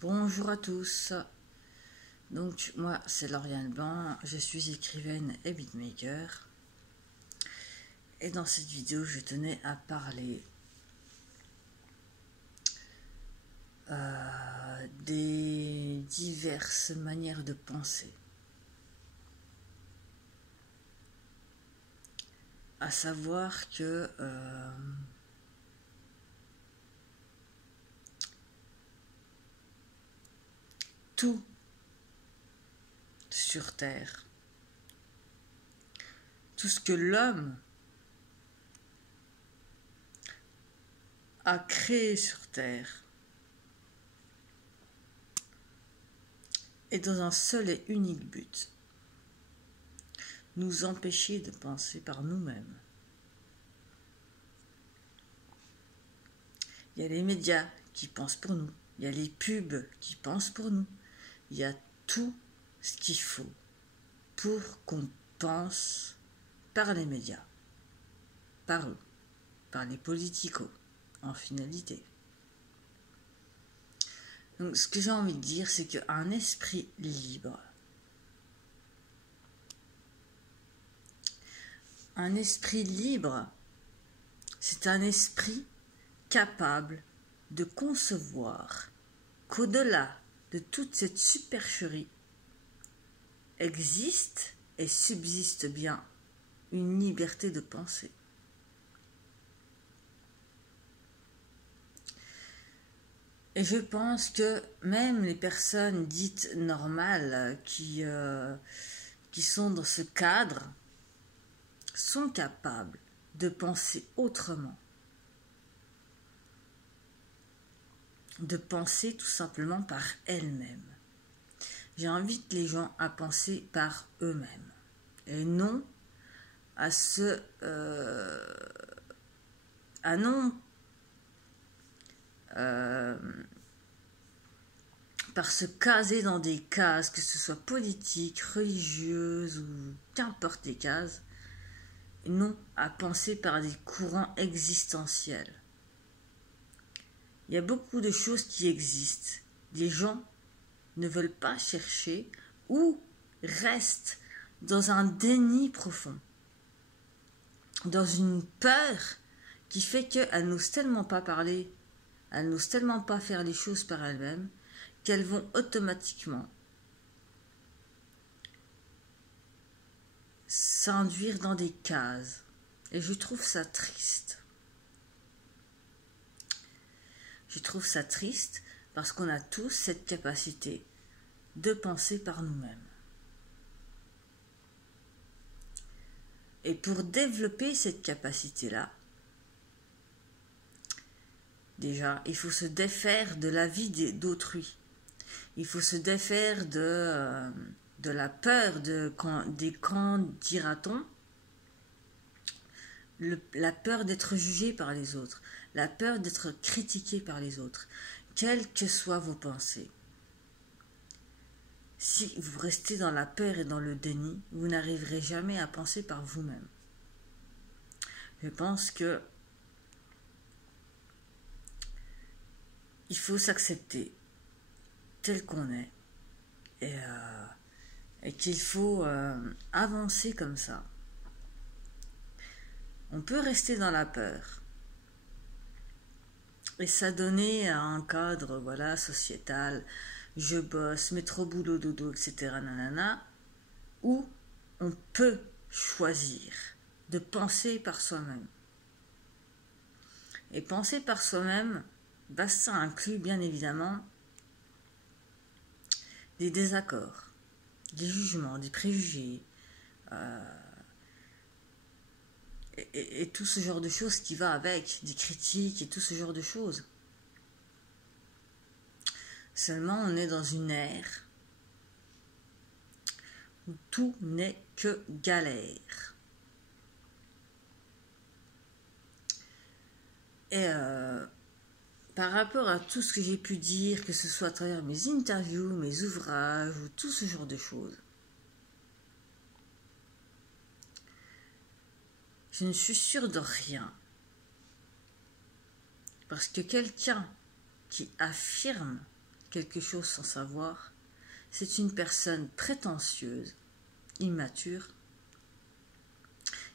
Bonjour à tous, donc moi c'est Lauriane Blanc, je suis écrivaine et beatmaker et dans cette vidéo je tenais à parler des diverses manières de penser, à savoir que tout sur Terre, tout ce que l'homme a créé sur Terre est dans un seul et unique but: nous empêcher de penser par nous-mêmes. Il y a les médias qui pensent pour nous, il y a les pubs qui pensent pour nous, il y a tout ce qu'il faut pour qu'on pense par les médias, par eux, par les politicos, en finalité. Donc ce que j'ai envie de dire, c'est qu'un esprit libre, c'est un esprit capable de concevoir qu'au-delà de toute cette supercherie existe et subsiste bien une liberté de penser. Et je pense que même les personnes dites normales qui sont dans ce cadre sont capables de penser autrement. De penser tout simplement par elles-mêmes. J'invite les gens à penser par eux-mêmes et non à par se caser dans des cases, que ce soit politiques, religieuses ou qu'importe les cases, et non à penser par des courants existentiels. Il y a beaucoup de choses qui existent. Les gens ne veulent pas chercher ou restent dans un déni profond, dans une peur qui fait qu'elles n'osent tellement pas parler, elles n'osent tellement pas faire les choses par elles-mêmes, qu'elles vont automatiquement s'induire dans des cases. Et je trouve ça triste. Je trouve ça triste parce qu'on a tous cette capacité de penser par nous-mêmes. Et pour développer cette capacité-là, déjà, il faut se défaire de la vie d'autrui. Il faut se défaire de la peur des quand dira-t-on, la peur d'être jugé par les autres, la peur d'être critiqué par les autres, quelles que soient vos pensées. Si vous restez dans la peur et dans le déni, vous n'arriverez jamais à penser par vous-même. Je pense que il faut s'accepter tel qu'on est et qu'il faut avancer comme ça. On peut rester dans la peur et s'adonner à un cadre, voilà, sociétal, je bosse, métro, boulot, dodo, etc. nanana, où on peut choisir de penser par soi-même. Et penser par soi-même, ça inclut bien évidemment des désaccords, des jugements, des préjugés, et tout ce genre de choses qui va avec, des critiques et tout ce genre de choses. Seulement, on est dans une ère où tout n'est que galère. Et par rapport à tout ce que j'ai pu dire, que ce soit à travers mes interviews, mes ouvrages, ou tout ce genre de choses, je ne suis sûre de rien. Parce que quelqu'un qui affirme quelque chose sans savoir, c'est une personne prétentieuse, immature,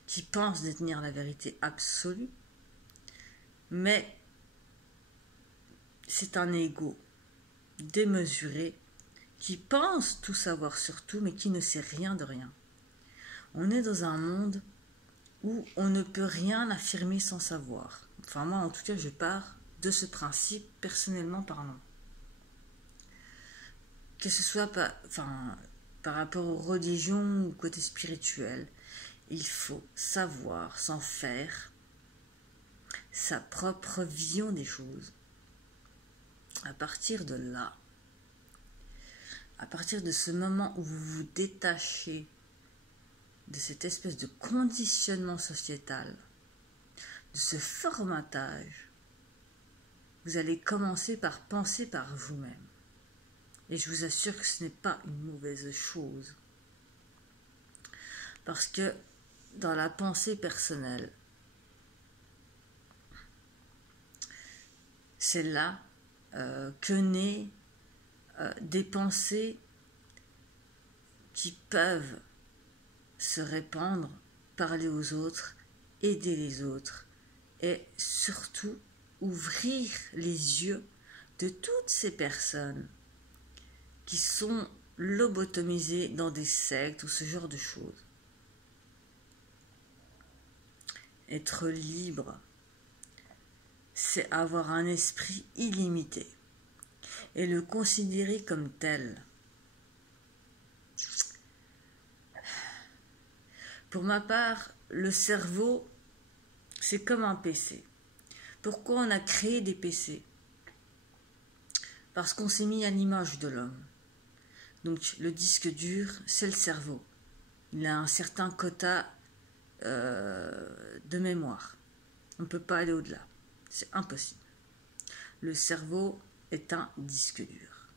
qui pense détenir la vérité absolue, mais c'est un ego démesuré qui pense tout savoir sur tout, mais qui ne sait rien de rien. On est dans un monde où on ne peut rien affirmer sans savoir. Enfin, moi, en tout cas, je pars de ce principe, personnellement parlant. Que ce soit par rapport aux religions ou côté spirituel, il faut savoir s'en faire sa propre vision des choses. À partir de là, à partir de ce moment où vous vous détachez de cette espèce de conditionnement sociétal, de ce formatage, vous allez commencer par penser par vous-même. Et je vous assure que ce n'est pas une mauvaise chose. Parce que dans la pensée personnelle, c'est là que naissent des pensées qui peuvent se répandre, parler aux autres, aider les autres et surtout ouvrir les yeux de toutes ces personnes qui sont lobotomisées dans des sectes ou ce genre de choses. Être libre, c'est avoir un esprit illimité et le considérer comme tel. Pour ma part, le cerveau, c'est comme un PC. Pourquoi on a créé des PC? Parce qu'on s'est mis à l'image de l'homme. Donc le disque dur, c'est le cerveau. Il a un certain quota de mémoire. On ne peut pas aller au-delà. C'est impossible. Le cerveau est un disque dur.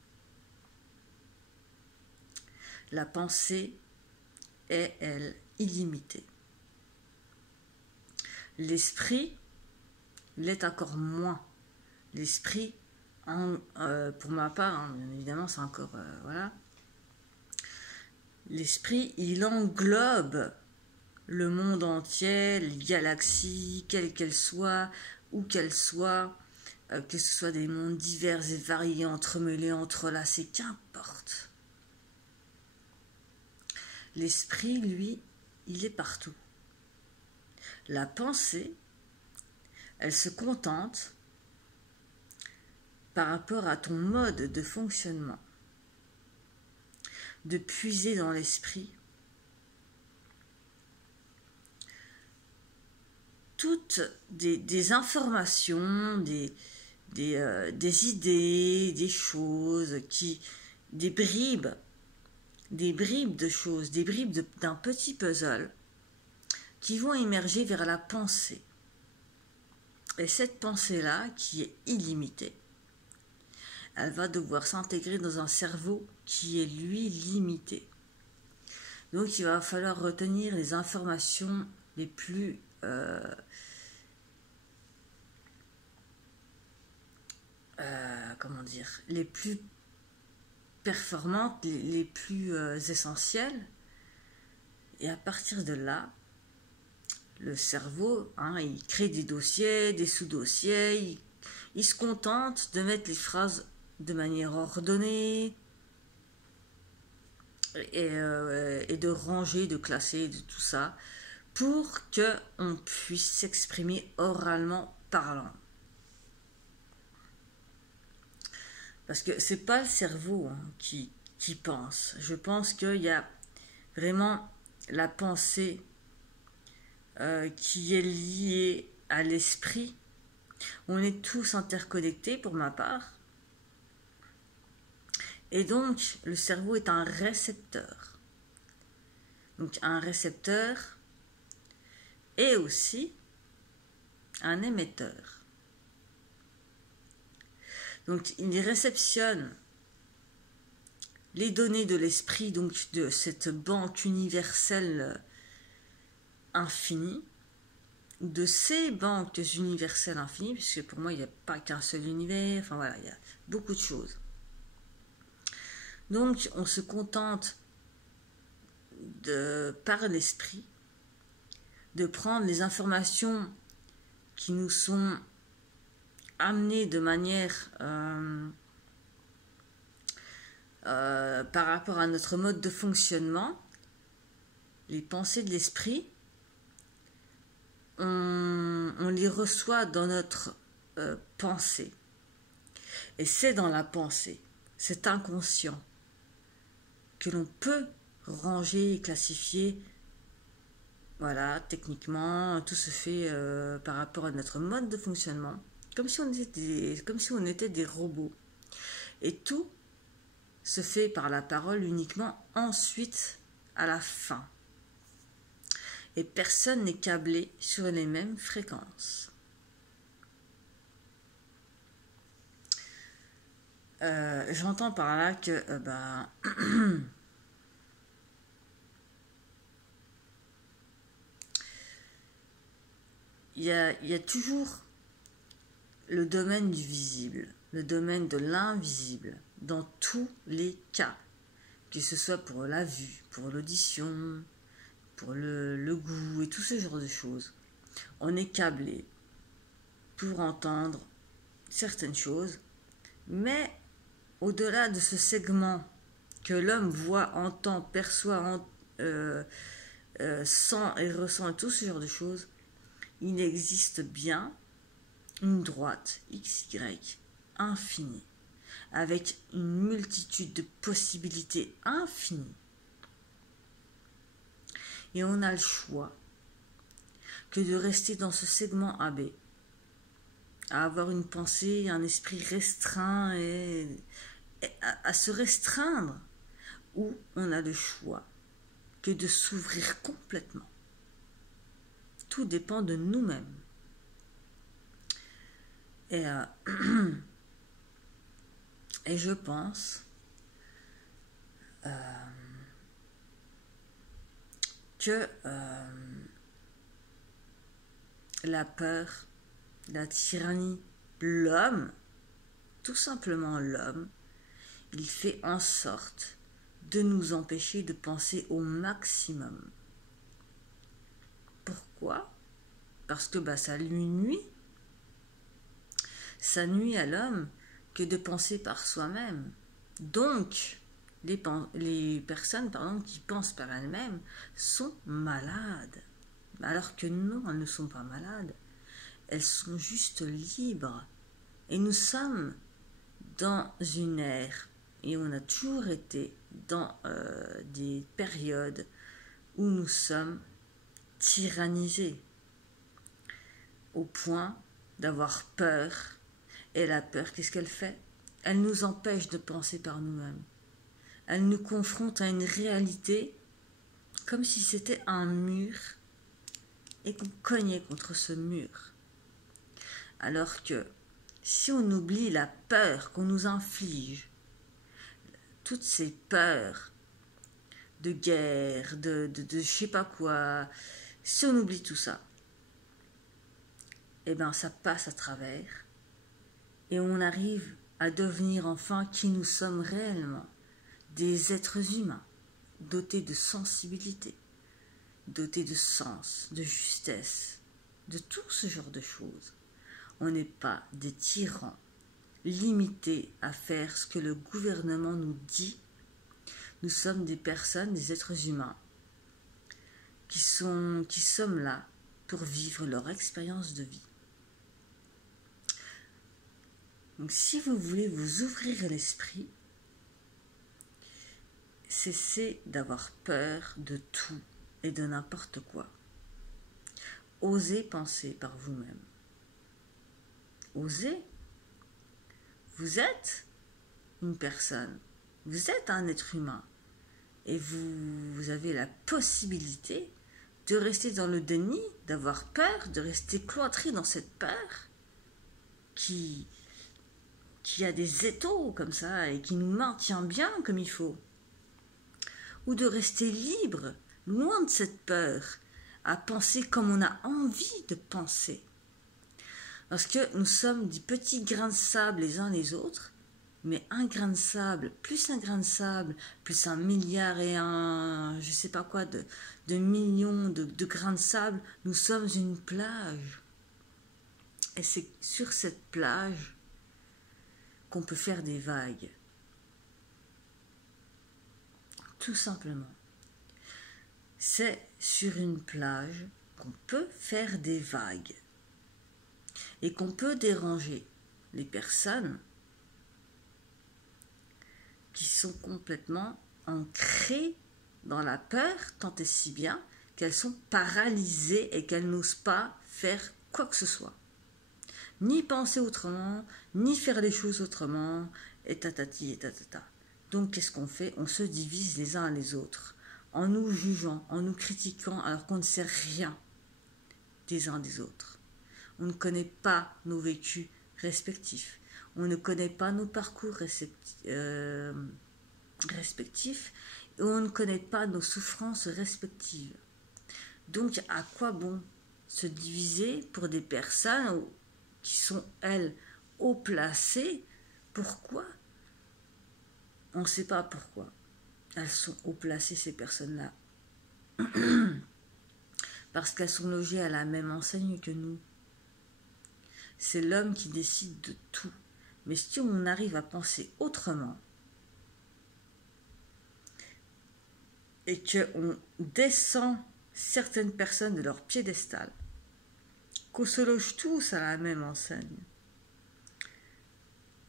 La pensée est, elle, illimitée. L'esprit l'est encore moins. L'esprit, pour ma part, bien évidemment, c'est encore... voilà. L'esprit, il englobe le monde entier, les galaxies, quelles qu'elles soient, où qu'elles soient, que ce soit des mondes divers et variés, entremêlés, entrelacés, qu'importe. L'esprit, lui, il est partout. La pensée, elle se contente par rapport à ton mode de fonctionnement, de puiser dans l'esprit toutes des informations, des idées, des choses, des bribes de choses, des bribes d'un petit puzzle qui vont émerger vers la pensée. Et cette pensée-là, qui est illimitée, elle va devoir s'intégrer dans un cerveau qui est, lui, limité. Donc, il va falloir retenir les informations les plus... comment dire, les plus performantes, les plus essentielles. Et à partir de là, le cerveau, il crée des dossiers, des sous-dossiers, il se contente de mettre les phrases de manière ordonnée et de ranger, de classer, de tout ça, pour qu'on puisse s'exprimer oralement parlant. Parce que c'est pas le cerveau qui pense. Je pense qu'il y a vraiment la pensée qui est liée à l'esprit. On est tous interconnectés pour ma part. Et donc, le cerveau est un récepteur. Donc, un récepteur et aussi un émetteur. Donc, il réceptionne les données de l'esprit, donc de cette banque universelle infinie, de ces banques universelles infinies, puisque pour moi, il n'y a pas qu'un seul univers, enfin voilà, il y a beaucoup de choses. Donc, on se contente par l'esprit de prendre les informations qui nous sont amenées de manière par rapport à notre mode de fonctionnement, les pensées de l'esprit, on les reçoit dans notre pensée. Et c'est dans la pensée, cet inconscient, que l'on peut ranger et classifier. Voilà, techniquement, tout se fait par rapport à notre mode de fonctionnement, comme si on était des robots. Et tout se fait par la parole uniquement ensuite, à la fin. Et personne n'est câblé sur les mêmes fréquences. J'entends par là que il y a toujours le domaine du visible, le domaine de l'invisible, dans tous les cas, que ce soit pour la vue, pour l'audition, pour le goût et tout ce genre de choses. On est câblé pour entendre certaines choses, mais au-delà de ce segment que l'homme voit, entend, perçoit, sent et ressent et tout ce genre de choses, il existe bien une droite XY infinie, avec une multitude de possibilités infinies. Et on a le choix que de rester dans ce segment AB, à avoir une pensée, un esprit restreint et à se restreindre, ou on a le choix que de s'ouvrir complètement. Tout dépend de nous-mêmes. Et je pense que la peur, la tyrannie, l'homme, tout simplement l'homme, il fait en sorte de nous empêcher de penser au maximum. Pourquoi ? Parce que ça lui nuit. Ça nuit à l'homme que de penser par soi-même. Donc, les personnes qui pensent par elles-mêmes sont malades. Alors que non, elles ne sont pas malades. Elles sont juste libres. Et nous sommes dans une ère, et on a toujours été dans des périodes où nous sommes tyrannisés, au point d'avoir peur. Et la peur, qu'est-ce qu'elle fait ? Elle nous empêche de penser par nous-mêmes. Elle nous confronte à une réalité comme si c'était un mur et qu'on cognait contre ce mur. Alors que si on oublie la peur qu'on nous inflige, toutes ces peurs de guerre, de je sais pas quoi, si on oublie tout ça, ça passe à travers et on arrive à devenir enfin qui nous sommes réellement, des êtres humains, dotés de sensibilité, dotés de sens, de justesse, de tout ce genre de choses. On n'est pas des tyrans, limités à faire ce que le gouvernement nous dit. Nous sommes des personnes, des êtres humains, qui sommes là pour vivre leur expérience de vie. Donc si vous voulez vous ouvrir l'esprit, cessez d'avoir peur de tout et de n'importe quoi. Osez penser par vous-même. Osez. Vous êtes une personne, vous êtes un être humain et vous avez la possibilité de rester dans le déni, d'avoir peur, de rester cloîtré dans cette peur qui a des étaux comme ça et qui nous maintient bien comme il faut. Ou de rester libre, loin de cette peur, à penser comme on a envie de penser. Parce que nous sommes des petits grains de sable les uns les autres, Mais un grain de sable, plus un grain de sable, plus 1 milliard et je sais pas quoi, de millions de grains de sable, nous sommes une plage. Et c'est sur cette plage qu'on peut faire des vagues. Tout simplement. C'est sur une plage qu'on peut faire des vagues et qu'on peut déranger les personnes qui sont complètement ancrées dans la peur, tant et si bien qu'elles sont paralysées et qu'elles n'osent pas faire quoi que ce soit. Ni penser autrement, ni faire les choses autrement, et tatati et tatata. Donc qu'est-ce qu'on fait? On se divise les uns les autres, en nous jugeant, en nous critiquant, alors qu'on ne sait rien des uns des autres. On ne connaît pas nos vécus respectifs. On ne connaît pas nos parcours respectifs et on ne connaît pas nos souffrances respectives. Donc, à quoi bon se diviser pour des personnes qui sont, elles, haut placées? Pourquoi? On ne sait pas pourquoi. Elles sont haut placées, ces personnes-là. Parce qu'elles sont logées à la même enseigne que nous. C'est l'homme qui décide de tout. Mais si on arrive à penser autrement et qu'on descend certaines personnes de leur piédestal, qu'on se loge tous à la même enseigne,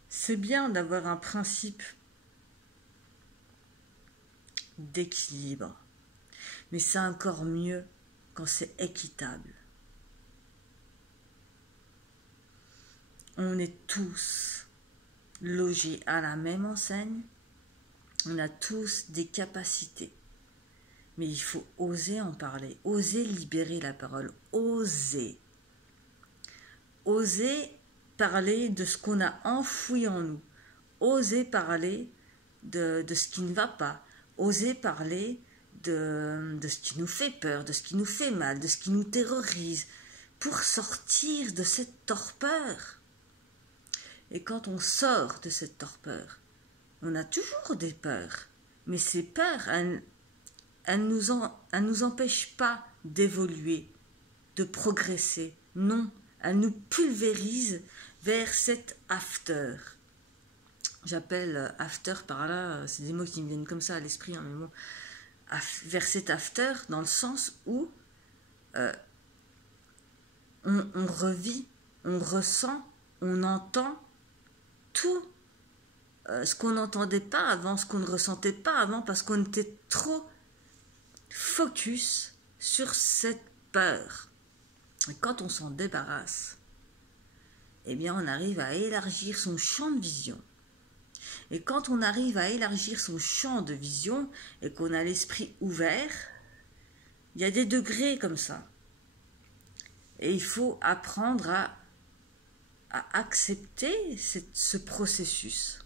c'est bien d'avoir un principe d'équilibre. Mais c'est encore mieux quand c'est équitable. On est tous logés à la même enseigne, on a tous des capacités, mais il faut oser en parler, oser libérer la parole, oser parler de ce qu'on a enfoui en nous, oser parler de ce qui ne va pas, oser parler de ce qui nous fait peur, de ce qui nous fait mal, de ce qui nous terrorise, pour sortir de cette torpeur. Et quand on sort de cette torpeur, on a toujours des peurs. Mais ces peurs, elles nous empêchent pas d'évoluer, de progresser. Non, elles nous pulvérisent vers cet after. J'appelle after par là, c'est des mots qui me viennent comme ça à l'esprit, hein, mais bon, vers cet after dans le sens où on revit, on ressent, on entend tout ce qu'on n'entendait pas avant, ce qu'on ne ressentait pas avant, parce qu'on était trop focus sur cette peur. Et quand on s'en débarrasse, eh bien on arrive à élargir son champ de vision. Et quand on arrive à élargir son champ de vision et qu'on a l'esprit ouvert, il y a des degrés comme ça. Et il faut apprendre à accepter ce processus.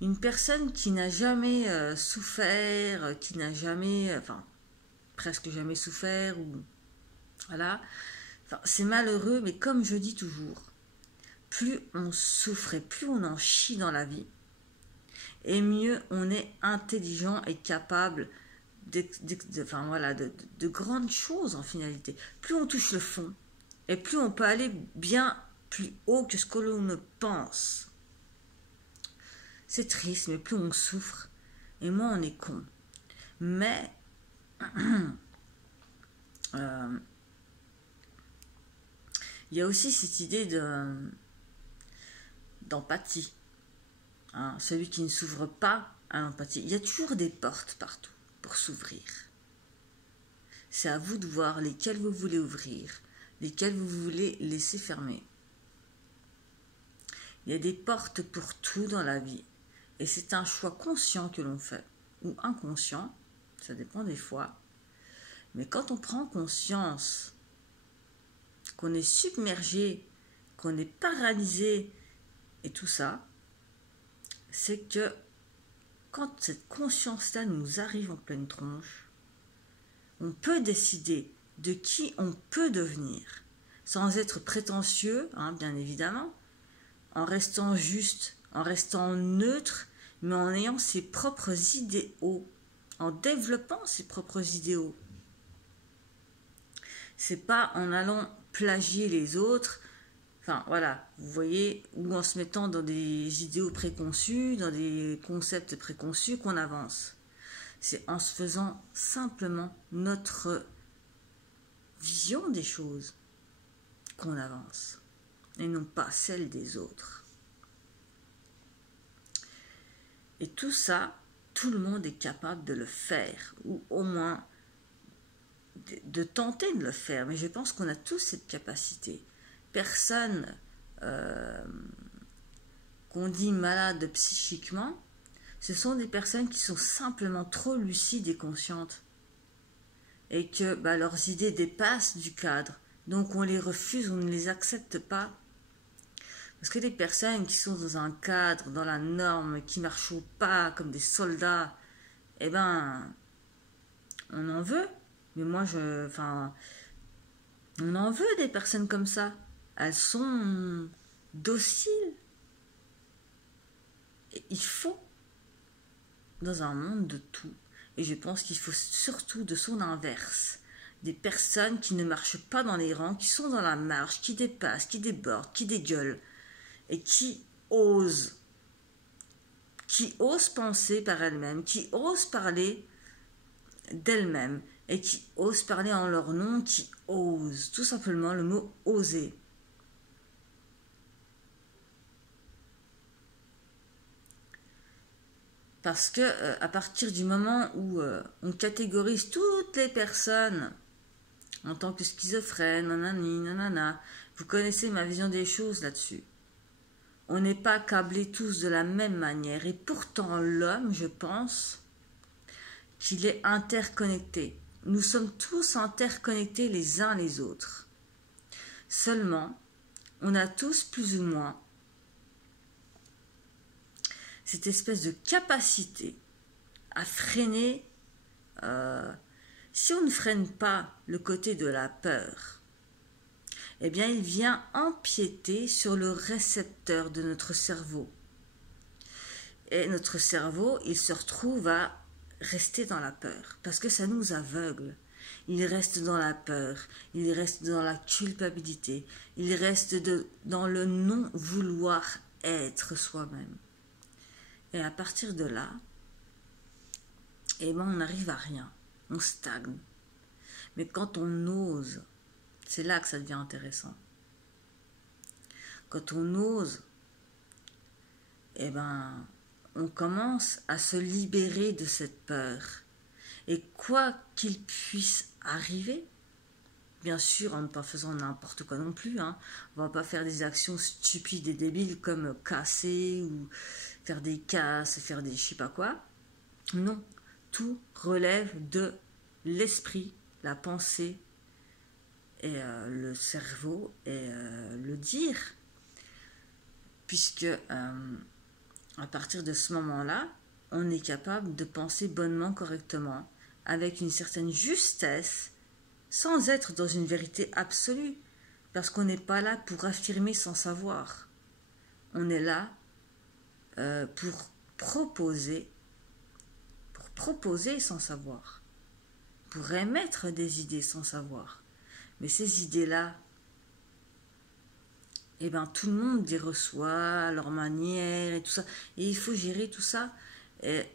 Une personne qui n'a jamais souffert, qui n'a jamais, presque jamais souffert, ou voilà, c'est malheureux, mais comme je dis toujours, plus on souffre et plus on en chie dans la vie, et mieux on est intelligent et capable de grandes choses en finalité. Plus on touche le fond, et plus on peut aller bien plus haut que ce que l'on ne pense. C'est triste, mais plus on souffre, et moins on est con. Mais il y a aussi cette idée d'empathie. Hein, celui qui ne s'ouvre pas à l'empathie. Il y a toujours des portes partout pour s'ouvrir. C'est à vous de voir lesquelles vous voulez ouvrir, lesquelles vous voulez laisser fermer. Il y a des portes pour tout dans la vie. Et c'est un choix conscient que l'on fait, ou inconscient, ça dépend des fois. Mais quand on prend conscience qu'on est submergé, qu'on est paralysé, et tout ça, c'est que quand cette conscience-là nous arrive en pleine tronche, on peut décider de qui on peut devenir, sans être prétentieux, hein, bien évidemment, en restant juste en restant neutre, mais en ayant ses propres idéaux, en développant ses propres idéaux. C'est pas en allant plagier les autres, enfin voilà, vous voyez, ou en se mettant dans des idéaux préconçus, dans des concepts préconçus qu'on avance. C'est en se faisant simplement notre vision des choses qu'on avance, et non pas celle des autres. Et tout ça, tout le monde est capable de le faire, ou au moins de tenter de le faire, mais je pense qu'on a tous cette capacité. Personne qu'on dit malade psychiquement, ce sont des personnes qui sont simplement trop lucides et conscientes, et que leurs idées dépassent du cadre, donc on les refuse, on ne les accepte pas. Parce que les personnes qui sont dans un cadre, dans la norme, qui marchent au pas comme des soldats, eh ben, on en veut. Mais moi, on en veut des personnes comme ça. Elles sont dociles. Et il faut, dans un monde de tout, et je pense qu'il faut surtout de son inverse, des personnes qui ne marchent pas dans les rangs, qui sont dans la marche, qui dépassent, qui débordent, qui dégueulent, et qui osent penser par elles-mêmes, qui osent parler d'elles-mêmes, et qui osent parler en leur nom, qui osent, tout simplement le mot oser. Parce que à partir du moment où on catégorise toutes les personnes en tant que schizophrènes, nanani, nanana, vous connaissez ma vision des choses là-dessus. On n'est pas câblés tous de la même manière. Et pourtant, l'homme, je pense qu'il est interconnecté. Nous sommes tous interconnectés les uns les autres. Seulement, on a tous plus ou moins cette espèce de capacité à freiner. Si on ne freine pas le côté de la peur, eh bien, il vient empiéter sur le récepteur de notre cerveau. Et notre cerveau, il se retrouve à rester dans la peur, parce que ça nous aveugle. Il reste dans la peur, il reste dans la culpabilité, il reste dans le non-vouloir être soi-même. Et à partir de là, eh ben, on n'arrive à rien, on stagne. Mais quand on ose, c'est là que ça devient intéressant. Quand on ose, eh ben, on commence à se libérer de cette peur. Et quoi qu'il puisse arriver, bien sûr, en ne pas faisant n'importe quoi non plus, on ne va pas faire des actions stupides et débiles comme casser ou faire des casses, faire des je sais pas quoi. Non, tout relève de l'esprit, la pensée, et le cerveau et le dire, puisque à partir de ce moment-là, on est capable de penser bonnement, correctement, avec une certaine justesse, sans être dans une vérité absolue, parce qu'on n'est pas là pour affirmer sans savoir. On est là pour proposer sans savoir, pour émettre des idées sans savoir. Mais ces idées-là, eh ben, tout le monde les reçoit à leur manière et tout ça. Et il faut gérer tout ça. Et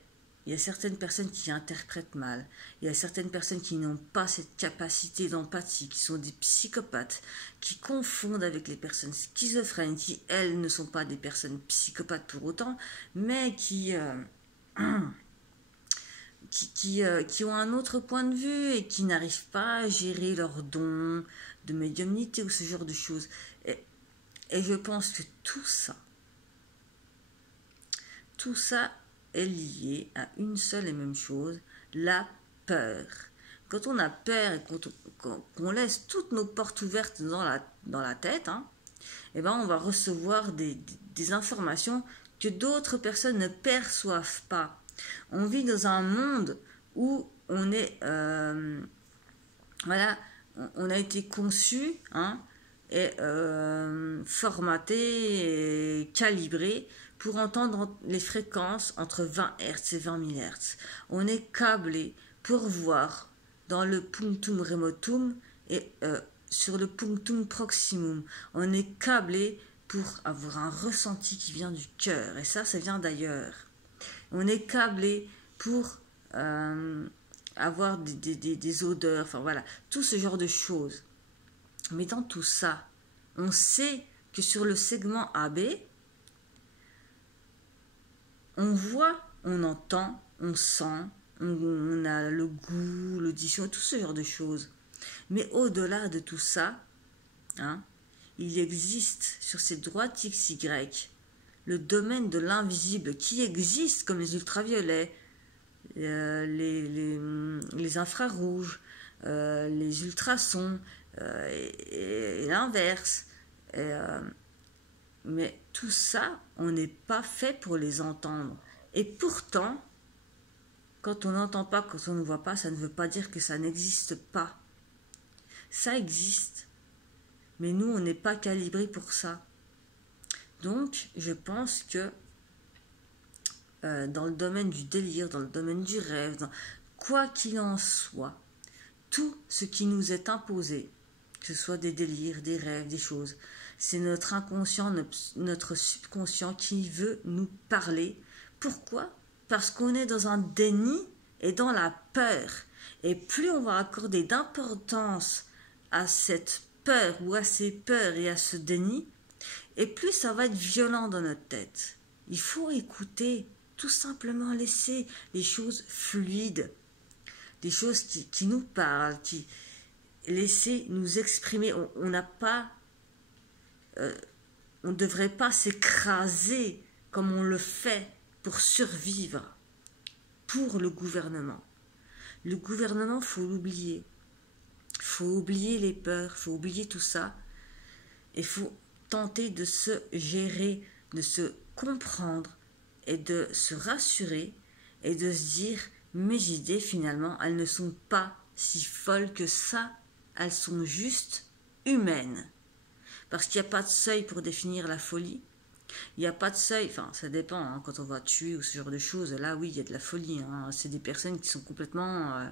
il y a certaines personnes qui interprètent mal. Il y a certaines personnes qui n'ont pas cette capacité d'empathie, qui sont des psychopathes, qui confondent avec les personnes schizophrènes, qui, elles, ne sont pas des personnes psychopathes pour autant, mais qui ont un autre point de vue et qui n'arrivent pas à gérer leurs dons de médiumnité ou ce genre de choses. Et je pense que tout ça est lié à une seule et même chose, la peur. Quand on a peur et qu'on laisse toutes nos portes ouvertes dans la tête, eh ben on va recevoir des informations que d'autres personnes ne perçoivent pas. On vit dans un monde où on est, on a été conçu, et formaté et calibré pour entendre les fréquences entre 20 Hz et 20 000 Hz. On est câblé pour voir dans le punctum remotum et sur le punctum proximum. On est câblé pour avoir un ressenti qui vient du cœur. Et ça vient d'ailleurs. On est câblé pour avoir des odeurs, enfin voilà, tout ce genre de choses. Mais dans tout ça, on sait que sur le segment AB, on voit, on entend, on sent, on a le goût, l'audition, tout ce genre de choses. Mais au-delà de tout ça, il existe sur ces droites XY le domaine de l'invisible qui existe comme les ultraviolets, les infrarouges, les ultrasons et l'inverse. Mais tout ça, on n'est pas fait pour les entendre. Et pourtant, quand on n'entend pas, quand on ne voit pas, ça ne veut pas dire que ça n'existe pas. Ça existe. Mais nous, on n'est pas calibrés pour ça. Donc, je pense que dans le domaine du délire, dans le domaine du rêve, quoi qu'il en soit, tout ce qui nous est imposé, que ce soit des délires, des rêves, des choses, c'est notre inconscient, notre subconscient qui veut nous parler. Pourquoi ? Parce qu'on est dans un déni et dans la peur. Et plus on va accorder d'importance à cette peur ou à ces peurs et à ce déni, et plus ça va être violent dans notre tête. Il faut écouter, tout simplement laisser les choses fluides, des choses qui nous parlent, laisser nous exprimer. On n'a pas, on ne devrait pas s'écraser comme on le fait pour survivre pour le gouvernement. Le gouvernement, faut l'oublier. Faut oublier les peurs, faut oublier tout ça. Il faut tenter de se gérer, de se comprendre et de se rassurer et de se dire mes idées finalement elles ne sont pas si folles que ça, elles sont juste humaines. Parce qu'il n'y a pas de seuil pour définir la folie. Il n'y a pas de seuil, enfin ça dépend, quand on va tuer ou ce genre de choses, là oui il y a de la folie, c'est des personnes qui sont complètement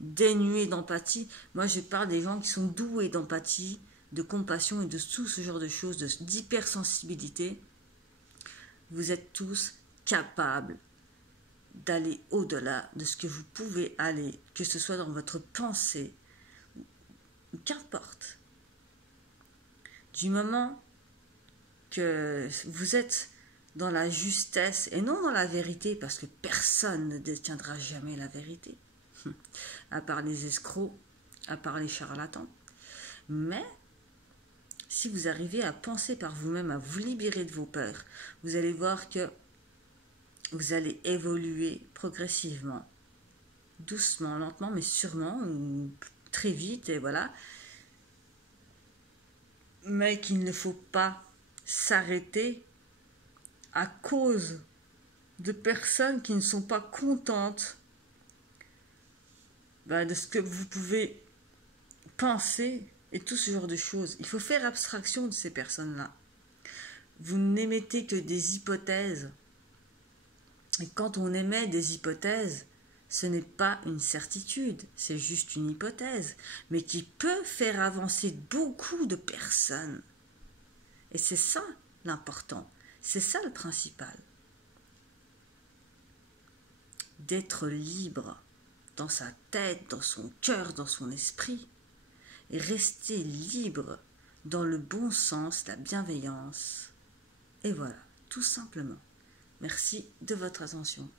dénuées d'empathie. Moi je parle des gens qui sont doués d'empathie, de compassion et de tout ce genre de choses, d'hypersensibilité. Vous êtes tous capables d'aller au-delà de ce que vous pouvez aller, que ce soit dans votre pensée, ou qu'importe. Du moment que vous êtes dans la justesse et non dans la vérité, parce que personne ne détiendra jamais la vérité, à part les escrocs, à part les charlatans. Mais si vous arrivez à penser par vous-même, à vous libérer de vos peurs, vous allez voir que vous allez évoluer progressivement, doucement, lentement, mais sûrement, ou très vite, et voilà. Mais qu'il ne faut pas s'arrêter à cause de personnes qui ne sont pas contentes de ce que vous pouvez penser et tout ce genre de choses. Il faut faire abstraction de ces personnes-là. Vous n'émettez que des hypothèses. Et quand on émet des hypothèses, ce n'est pas une certitude, c'est juste une hypothèse, mais qui peut faire avancer beaucoup de personnes. Et c'est ça l'important, c'est ça le principal. D'être libre dans sa tête, dans son cœur, dans son esprit, et rester libre dans le bon sens, la bienveillance. Et voilà, tout simplement. Merci de votre attention.